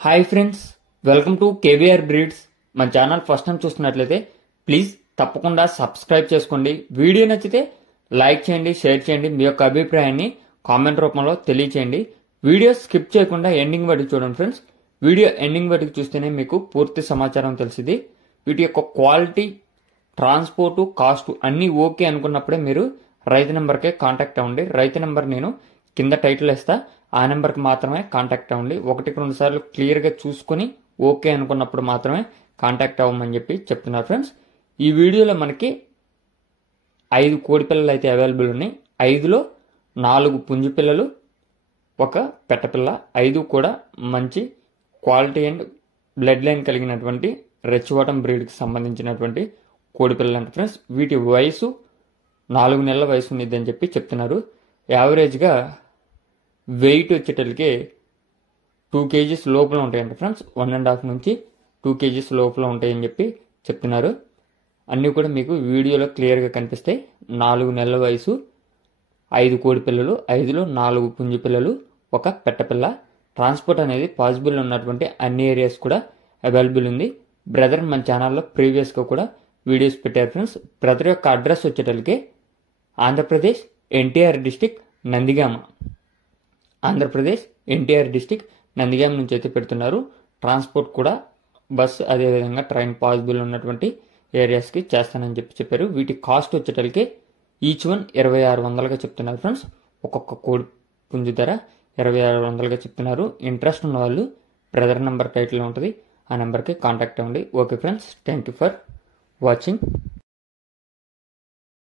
Hi friends, welcome to KVR breeds. మన channel first time చూస్తున్నట్లయితే please తప్పకుండా సబ్స్క్రైబ్ చేసుకోండి. వీడియో నచ్చితే లైక్ చేయండి, షేర్ చేయండి. మీ యొక్క అభిప్రాయాన్ని కామెంట్ రూపంలో తెలియచేయండి. వీడియో స్కిప్ చేయకుండా ఎండింగ్ వరకు చూడండి ఫ్రెండ్స్. వీడియో ఎండింగ్ వరకు చూస్తేనే మీకు పూర్తి సమాచారం తెలిసింది. వీటి యొక్క క్వాలిటీ, ట్రాన్స్పోర్టు, కాస్ట్ అన్నీ ఓకే అనుకున్నప్పుడే మీరు రైతు నెంబర్కే కాంటాక్ట్ అవ్వండి. రైతు నెంబర్ నేను కింద టైటిల్ ఇస్తా, ఆ నెంబర్కి మాత్రమే కాంటాక్ట్ అవ్వండి. 1-2 సార్లు క్లియర్గా చూసుకొని ఓకే అనుకున్నప్పుడు మాత్రమే కాంటాక్ట్ అవ్వమని చెప్పి చెప్తున్నారు ఫ్రెండ్స్. ఈ వీడియోలో మనకి 5 కోడి పిల్లలు అయితే అవైలబుల్ ఉన్నాయి. 5లో 4 పుంజు పిల్లలు, 1 పెట్టపిల్ల. 5 కూడా మంచి క్వాలిటీ అండ్ బ్లడ్ లైన్ కలిగినటువంటి రెచ్చివాటం బ్రీడ్కి సంబంధించినటువంటి కోడి పిల్లలు అంట ఫ్రెండ్స్. వీటి వయసు 4 నెలల వయసు ఉండిద్దని చెప్పి చెప్తున్నారు. యావరేజ్గా వెయిట్ వచ్చేటప్పటికి 2 kgs లోపల ఉంటాయంట ఫ్రెండ్స్. 1.5 నుంచి 2 kgs లోపల ఉంటాయని చెప్పి చెప్తున్నారు. అన్నీ కూడా మీకు వీడియోలో క్లియర్గా కనిపిస్తాయి. 4 నెలల వయసు, 5 కోడి పిల్లలు, 5లో 4 పుంజు పిల్లలు, 1 పెట్టపిల్ల. ట్రాన్స్పోర్ట్ అనేది పాసిబుల్ ఉన్నటువంటి అన్ని ఏరియాస్ కూడా అవైలబుల్ ఉంది. బ్రదర్ మన ఛానల్లో ప్రీవియస్గా కూడా వీడియోస్ పెట్టారు ఫ్రెండ్స్. బ్రదర్ యొక్క అడ్రస్ వచ్చేటప్పటికి ఆంధ్రప్రదేశ్ ఎన్టీఆర్ డిస్టిక్ నందిగామ. ఆంధ్రప్రదేశ్ ఎన్టీఆర్ డిస్టిక్ నందిగామ నుంచి అయితే పెడుతున్నారు. ట్రాన్స్పోర్ట్ కూడా బస్, అదేవిధంగా ట్రైన్ పాసిబుల్ ఉన్నటువంటి ఏరియాస్కి చేస్తానని చెప్పారు. వీటి కాస్ట్ వచ్చేటప్పటికి ఈచ్ వన్ 2600గా చెప్తున్నారు ఫ్రెండ్స్. ఒక్కొక్క కోడి పుంజు ధర 2600గా చెప్తున్నారు. ఇంట్రెస్ట్ ఉన్న వాళ్ళు బ్రదర్ నెంబర్ టైటిల్ ఉంటుంది, ఆ నెంబర్కి కాంటాక్ట్ అవ్వండి. Okay friends, thank you for watching.